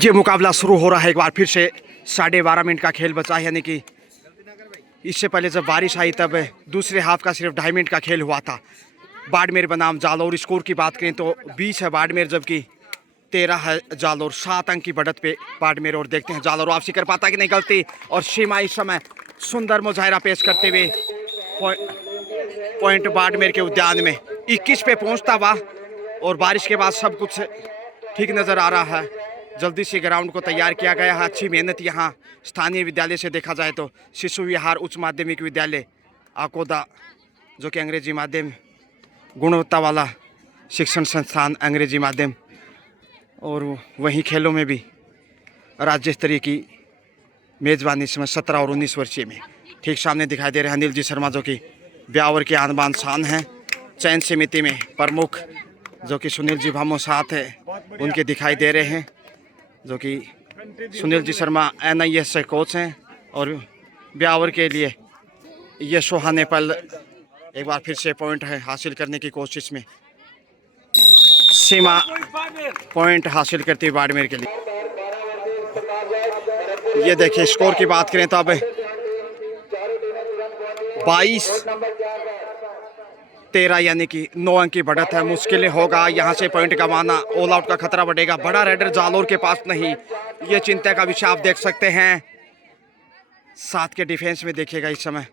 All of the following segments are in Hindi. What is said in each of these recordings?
ये मुकाबला शुरू हो रहा है एक बार फिर से। 12.5 मिनट का खेल बचा है, यानी कि इससे पहले जब बारिश आई तब दूसरे हाफ का सिर्फ 2.5 मिनट का खेल हुआ था। बाड़मेर बनाम जालौर। स्कोर की बात करें तो 20 है बाड़मेर, जबकि 13 है जालौर। 7 अंक की बढ़त पे बाड़मेर। और देखते हैं जालौर वापसी कर पाता कि नहीं। गलती। और सीमा इस समय सुंदर मुजाहिरा पेश करते हुए पॉइंट बाड़मेर के उद्यान में 21 पे पहुंचता हुआ। और बारिश के बाद सब कुछ ठीक नज़र आ रहा है। जल्दी से ग्राउंड को तैयार किया गया है। अच्छी मेहनत यहाँ स्थानीय विद्यालय से देखा जाए तो शिशु विहार उच्च माध्यमिक विद्यालय आकोदा, जो कि अंग्रेजी माध्यम गुणवत्ता वाला शिक्षण संस्थान अंग्रेजी माध्यम। और वहीं खेलों में भी राज्य स्तरीय की मेज़बानी इसमें 17 और 19 वर्षीय में। ठीक सामने दिखाई दे रहे हैं अनिल जी शर्मा, जो कि ब्यावर के आन बान शान हैं। चयन समिति में प्रमुख जो कि सुनील जी भामो साथ है, उनके दिखाई दे रहे हैं, जो कि सुनील जी शर्मा NIS से कोच हैं। और ब्यावर के लिए ये सोहा नेपाल एक बार फिर से पॉइंट है हासिल करने की कोशिश में। सीमा पॉइंट हासिल करती है बाड़मेर के लिए। ये देखिए स्कोर की बात करें तो अब 22-13 यानी कि 9 अंक की बढ़त है। मुश्किल होगा यहाँ से पॉइंट गंवाना। ऑल आउट का खतरा बढ़ेगा। बड़ा रेडर जालौर के पास नहीं, ये चिंता का विषय आप देख सकते हैं। 7 के डिफेंस में देखिएगा इस समय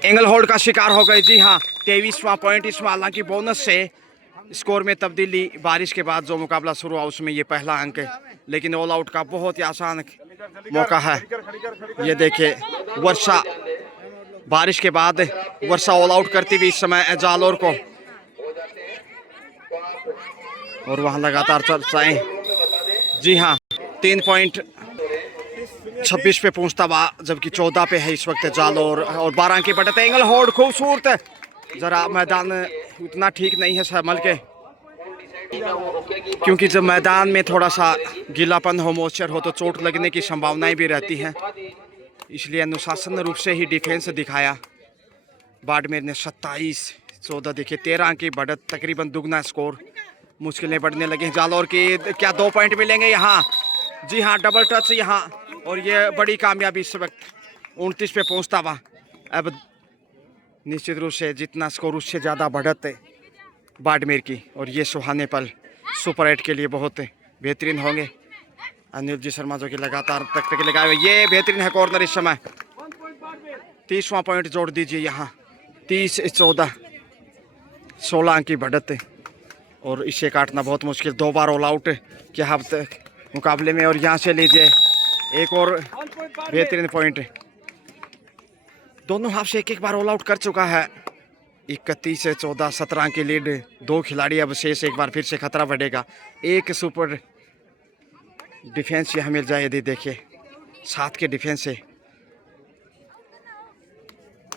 एंगल होल्ड का शिकार हो गए। जी हाँ, 23वां पॉइंट इसमें। हालांकि बोनस से स्कोर में तब्दीली बारिश के बाद जो मुकाबला शुरू हुआ उसमें ये पहला अंक है, लेकिन ऑल आउट का बहुत ही आसान मौका है। ये देखिए वर्षा, बारिश के बाद वर्षा ऑल आउट करती हुई इस समय जालौर को। और वहां लगातार चर्चाएं। जी हाँ, 3.26 पे पहुंचता हुआ, जबकि 14 पे है इस वक्त जालौर। और 12 अंक की बढ़त। एंगल होल्ड खूबसूरत। जरा मैदान उतना ठीक नहीं है संभल के, क्योंकि जब मैदान में थोड़ा सा गीलापन हो, मॉइस्चर हो, तो चोट लगने की संभावनाएं भी रहती हैं। इसलिए अनुशासन रूप से ही डिफेंस दिखाया। बाड़मेर ने 27-14 देखिए 13 अंक की बढ़त, तकरीबन दुगना स्कोर। मुश्किलें बढ़ने लगी जालौर की। क्या 2 पॉइंट मिलेंगे यहाँ? जी हाँ, डबल टच यहाँ। और ये बड़ी कामयाबी इस वक्त 29 पे पहुँचता हुआ। अब निश्चित रूप से जितना स्कोर उससे ज़्यादा बढ़त है बाड़मेर की। और ये सुहाने पल सुपर 8 के लिए बहुत बेहतरीन होंगे। अनिल जी शर्मा जो कि लगातार तक लगाए हुए, ये बेहतरीन है कॉर्नर इस समय। 30वां पॉइंट जोड़ दीजिए यहाँ। 30-14 16 अंक की बढ़त है। और इसे काटना बहुत मुश्किल। 2 बार ऑल आउट के हफ्ते मुकाबले में। और यहाँ से लीजिए एक और बेहतरीन पॉइंट। दोनों हाफ से एक बार ऑल आउट कर चुका है। 31-14 17 अंक की लीड। 2 खिलाड़ी अब शेष। एक बार फिर से खतरा बढ़ेगा। एक सुपर डिफेंस यहाँ मिल जाए यदि देखिए 7 के डिफेंस से।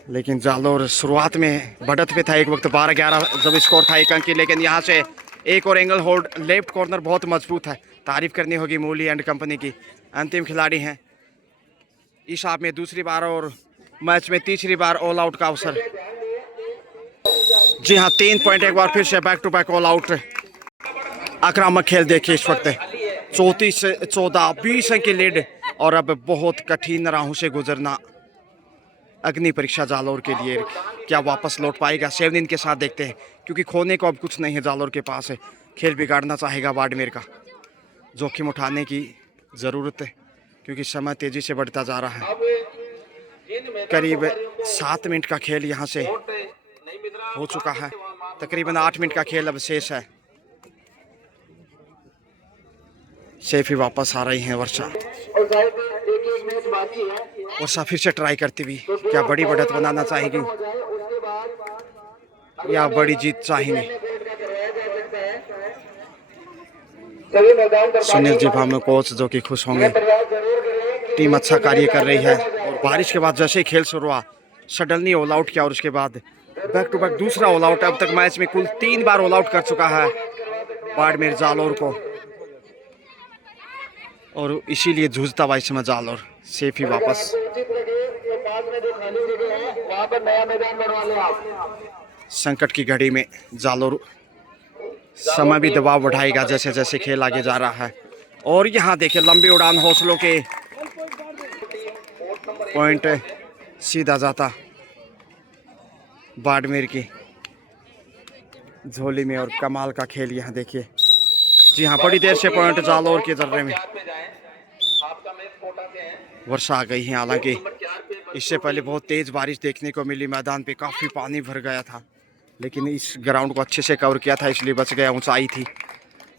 लेकिन जालौर शुरुआत में बढ़त पे था। एक वक्त 12-11 जब स्कोर था 1 अंक की। लेकिन यहाँ से एक और एंगल होल्ड। लेफ्ट कॉर्नर बहुत मजबूत है। तारीफ करनी होगी मूली एंड कंपनी की। अंतिम खिलाड़ी हैं इस हाफ में दूसरी बार और मैच में तीसरी बार ऑल आउट का अवसर। जी हाँ, 3 पॉइंट एक बार फिर से back to back all out. आक्रामक खेल देखिए इस वक्त 34-14 20 अंक की लीड। और अब बहुत कठिन राहों से गुजरना अग्नि परीक्षा जालौर के लिए। क्या वापस लौट पाएगा? 7 दिन के साथ देखते हैं, क्योंकि खोने को अब कुछ नहीं है जालौर के पास है। खेल बिगाड़ना चाहेगा बाड़मेर का। जोखिम उठाने की ज़रूरत है, क्योंकि समय तेज़ी से बढ़ता जा रहा है। करीब 7 मिनट का खेल यहाँ से हो चुका है। तकरीबन 8 मिनट का खेल अब शेष है। सेफी वापस आ रही हैं वर्षा। वर्षा फिर से ट्राई करती हुई। क्या बड़ी बढ़त बनाना चाहेगी या बड़ी जीत चाहेंगी? सुनील जी भामो कोच जो कि खुश होंगे। टीम अच्छा कार्य कर रही है। और बारिश के बाद जैसे ही खेल शुरू हुआ सडनली ऑल आउट किया। और उसके बाद बैक टू बैक दूसरा ऑल आउट। अब तक मैच में कुल 3 बार ऑल आउट कर चुका है बाड़मेर जालौर को। और इसीलिए जूझता हुआ इस समय जालौर। सेफी वापस। संकट की घड़ी में जालौर समय भी दबाव बढ़ाएगा जैसे जैसे खेल आगे जा रहा है। और यहाँ देखिए लंबी उड़ान हौसलों के पॉइंट सीधा जाता बाड़मेर की झोली में। और कमाल का खेल यहाँ देखिए। जी हाँ, बड़ी देर से पॉइंट जालौर के जर्रे में वर्षा आ गई है। हालांकि इससे पहले बहुत तेज़ बारिश देखने को मिली, मैदान पे काफ़ी पानी भर गया था, लेकिन इस ग्राउंड को अच्छे से कवर किया था इसलिए बच गया। ऊंचाई थी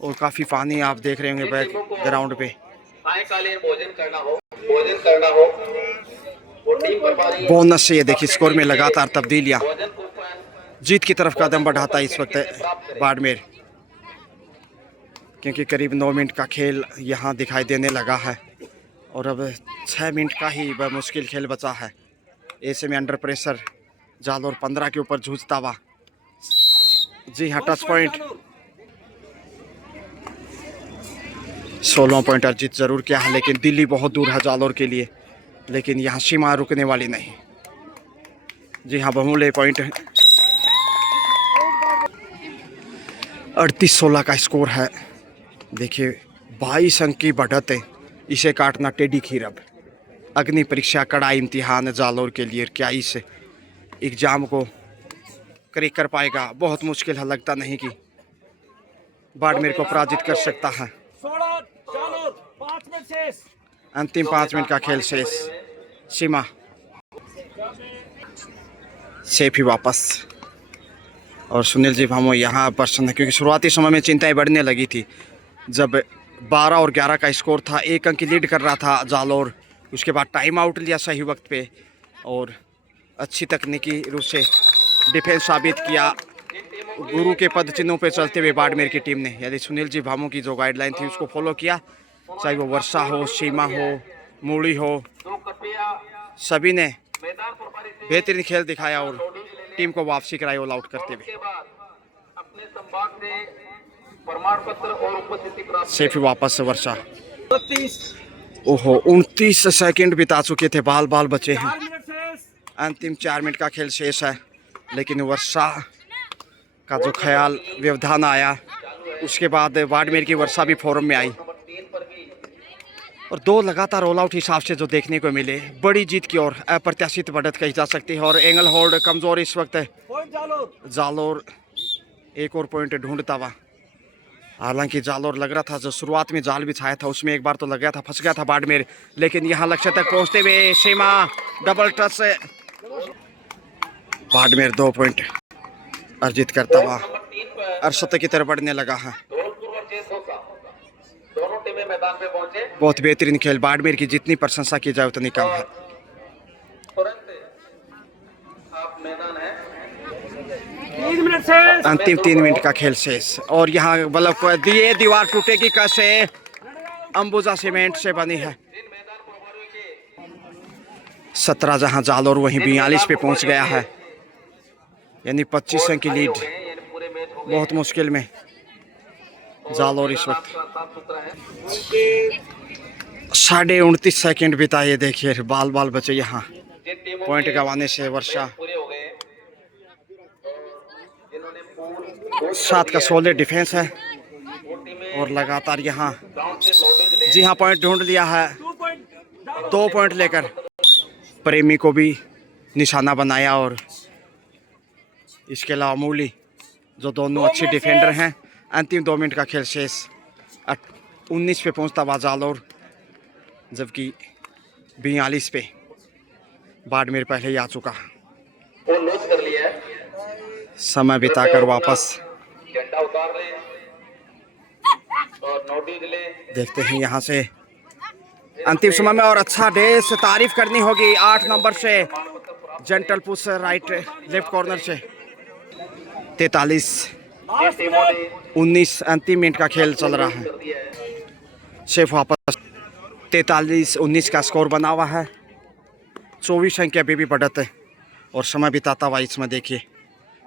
और काफ़ी पानी आप देख रहे होंगे बैक ग्राउंड पे। बोनस से ये देखिए स्कोर में लगातार तब्दीलियाँ, जीत की तरफ कदम बढ़ाता है इस वक्त बाड़मेर, क्योंकि करीब 9 मिनट का खेल यहाँ दिखाई देने लगा है और अब 6 मिनट का ही मुश्किल खेल बचा है। ऐसे में अंडर प्रेशर जालौर 15 के ऊपर जूझता हुआ। जी हाँ, टच पॉइंट 16 पॉइंट अर्जित जरूर किया है, लेकिन दिल्ली बहुत दूर है जालौर के लिए। लेकिन यहाँ सीमा रुकने वाली नहीं। जी हाँ, बहुमूल्य पॉइंट 38-16 का स्कोर है। देखिए 22 अंक की बढ़त है, इसे काटना टेढ़ी खीर। अब अग्नि परीक्षा कड़ा इम्तिहान जालौर के लिए। क्या इस एग्ज़ाम को क्रैक कर पाएगा? बहुत मुश्किल है, लगता नहीं कि बाड़मेर को पराजित कर सकता है। अंतिम 5 मिनट का खेल शेष। सीमा सेफ ही वापस। और सुनील जी भामो यहाँ प्रसन्न है, क्योंकि शुरुआती समय में चिंताएं बढ़ने लगी थी जब 12 और 11 का स्कोर था। 1 अंक की लीड कर रहा था जालौर। उसके बाद टाइम आउट लिया सही वक्त पे और अच्छी तकनीकी रूप से डिफेंस साबित किया। गुरु के पद चिन्हों पे चलते हुए बाड़मेर की टीम ने, यानी सुनील जी भामो की जो गाइडलाइन थी उसको फॉलो किया। चाहे वो वर्षा हो, सीमा हो, मूड़ी हो, सभी ने बेहतरीन खेल दिखाया और टीम को वापसी कराई ऑल आउट करते हुए। सेफ वापस से वर्षा। ओहो, 29 सेकंड बिता चुके थे, बाल बाल बचे हैं। अंतिम 4 मिनट का खेल शेष है, लेकिन वर्षा का जो ख्याल व्यवधान आया उसके बाद बाड़मेर की वर्षा भी फॉर्म में आई और 2 लगातार ऑल आउट हिसाब से जो देखने को मिले, बड़ी जीत की ओर अप्रत्याशित बढ़त कही जा सकती है। और एंगल होल्ड कमजोर इस वक्त जालौर एक और पॉइंट ढूंढता हुआ। हालांकि जालौर लग रहा था, जो शुरुआत में जाल बिछाया था उसमें एक बार तो लग गया था, फंस गया था बाड़मेर, लेकिन यहाँ लक्ष्य तक पहुंचते हुए सीमा डबल टच से बाड़मेर 2 पॉइंट अर्जित करता हुआ अर्शत की तरफ बढ़ने लगा है। बहुत बेहतरीन खेल, बाड़मेर की जितनी प्रशंसा की जाए उतनी कम है। अंतिम 3 मिनट का खेल शेष और यहाँ बल्ब दिए दीवार टूटेगी कैसे? अंबुजा सीमेंट से बनी है। 17 जहां जालौर वहीं 42 पे पहुंच गया है, यानी 25 अंक की लीड। बहुत मुश्किल में जालौर इस वक्त 29.5 सेकंड बिताए। देखिए बाल बाल बचे यहाँ पॉइंट गंवाने से। वर्षा 7 का 16 डिफेंस है और लगातार यहाँ जी हाँ पॉइंट ढूंढ लिया है। 2 पॉइंट लेकर प्रेमी को भी निशाना बनाया और इसके अलावा मूली, जो दोनों अच्छे डिफेंडर हैं। अंतिम 2 मिनट का खेल शेष। 19 पे पहुंचता हुआ जालौर, जबकि 42 पे बाड़मेर पहले ही आ चुका। समय बिताकर वापस देखते हैं यहाँ से अंतिम समय में। और अच्छा डेस तारीफ करनी होगी 8 नंबर से gentle push right left corner से। 43-19 अंतिम मिनट का खेल चल रहा है। शेफ वापस 43-19 का स्कोर बना हुआ है। 24 अंक अभी भी बढ़त है और समय बिताता हुआ इसमें देखिए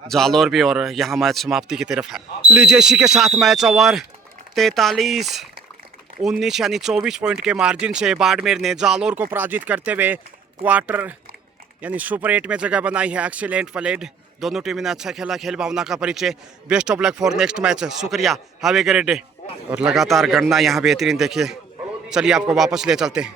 जालौर भी। और यहाँ मैच समाप्ति की तरफ है। लीजिए इसी के साथ मैच ओवर 43-19 यानी 24 पॉइंट के मार्जिन से बाड़मेर ने जालौर को पराजित करते हुए क्वार्टर यानी सुपर 8 में जगह बनाई है। एक्सीलेंट प्लेड, दोनों टीमों ने अच्छा खेला। खेल भावना का परिचय। Best of luck for next match. शुक्रिया, हैव ए ग्रेट डे। और लगातार गणना यहाँ बेहतरीन देखिए। चलिए आपको वापस ले चलते हैं।